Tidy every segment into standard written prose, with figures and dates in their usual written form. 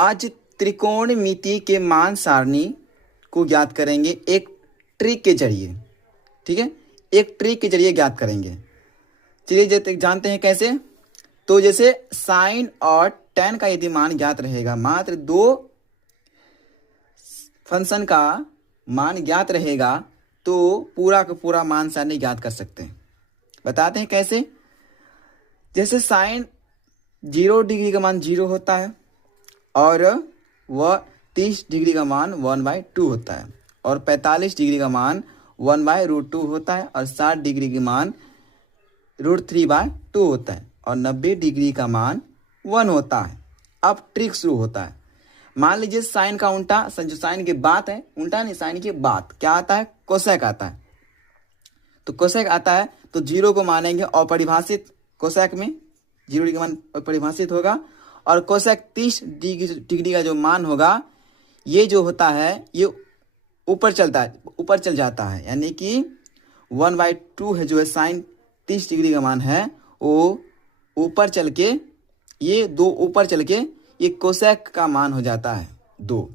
आज त्रिकोणमिति के मान सारणी को ज्ञात करेंगे एक ट्रिक के जरिए। ठीक है, एक ट्रिक के जरिए ज्ञात करेंगे। चलिए जानते हैं कैसे। तो जैसे साइन और टेन का यदि मान ज्ञात रहेगा, मात्र दो फंक्शन का मान ज्ञात रहेगा, तो पूरा का पूरा मान सारणी ज्ञात कर सकते हैं। बताते हैं कैसे। जैसे साइन 0 डिग्री का मान 0 होता है और वह 30 डिग्री का मान 1/2 होता है, और 45 डिग्री का मान 1/√2 होता है, और 60 डिग्री का मान √3/2 होता है, और 90 डिग्री का मान 1 होता है। अब ट्रिक शुरू होता है। मान लीजिए साइन का उल्टा, जो साइन की बात है, उल्टा नहीं, साइन की बात क्या आता है, कोसेक आता है। तो कोसेक आता है तो 0 को मानेंगे अपरिभाषित, कोसेक में 0 डिग्री का मान अपरिभाषित होगा, और कोसेक 30 डिग्री का जो मान होगा, ये जो होता है ये ऊपर चल जाता है, यानी कि 1/2 है जो है साइन 30 डिग्री का मान है, वो ऊपर चल के ये 2 ऊपर चल के ये कोसेक का मान हो जाता है 2।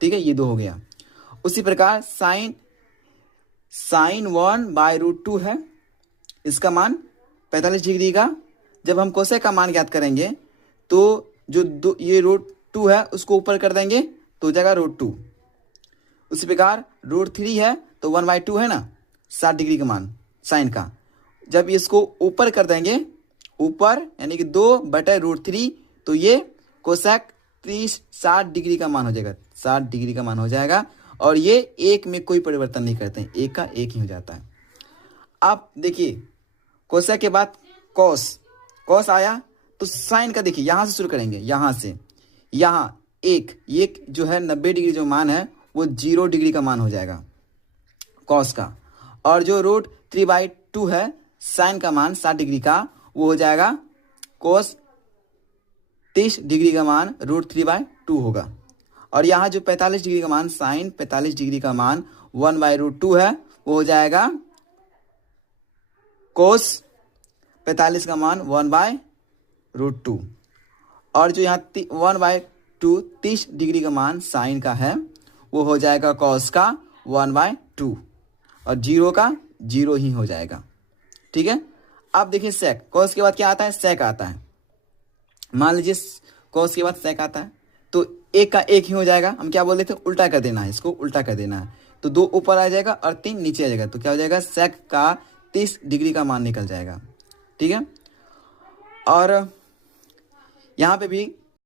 ठीक है, ये 2 हो गया। उसी प्रकार साइन 1/√2 है, इसका मान 45 डिग्री का। जब हम कोसेक का मान ज्ञात करेंगे तो जो ये √2 है उसको ऊपर कर देंगे तो हो जाएगा √2। उसी प्रकार √3 है तो 1/2 है ना, 60 डिग्री का मान साइन का। जब इसको ऊपर कर देंगे, ऊपर यानी कि 2/√3, तो ये कोसेक 60 डिग्री का मान हो जाएगा, 60 डिग्री का मान हो जाएगा। और ये एक में कोई परिवर्तन नहीं करते हैं, एक का एक ही हो जाता है। अब देखिए कोसेक के बाद कॉस आया, तो साइन का देखिए यहाँ से शुरू करेंगे, यहाँ से यहाँ एक जो है 90 डिग्री जो मान है वो 0 डिग्री का मान हो जाएगा कॉस का। और जो √3/2 है साइन का मान 60 डिग्री का, वो हो जाएगा कोस 30 डिग्री का मान √3/2 होगा। और यहाँ जो 45 डिग्री का मान, साइन 45 डिग्री का मान 1/√2 है, वो हो जाएगा कोस 45 का मान 1/√2। और जो यहाँ 1/2 30 डिग्री का मान साइन का है, वो हो जाएगा कॉस का 1/2, और 0 का 0 ही हो जाएगा। ठीक है, अब देखिए सेक, कॉस के बाद क्या आता है, सेक आता है। मान लीजिए कॉस के बाद सेक आता है तो एक का एक ही हो जाएगा। हम क्या बोल रहे थे, उल्टा कर देना है, इसको उल्टा कर देना है। तो 2 ऊपर आ जाएगा और 3 नीचे आ जाएगा, तो क्या हो जाएगा, सेक का 30 डिग्री का मान निकल जाएगा। ठीक है, और यहाँ पे भी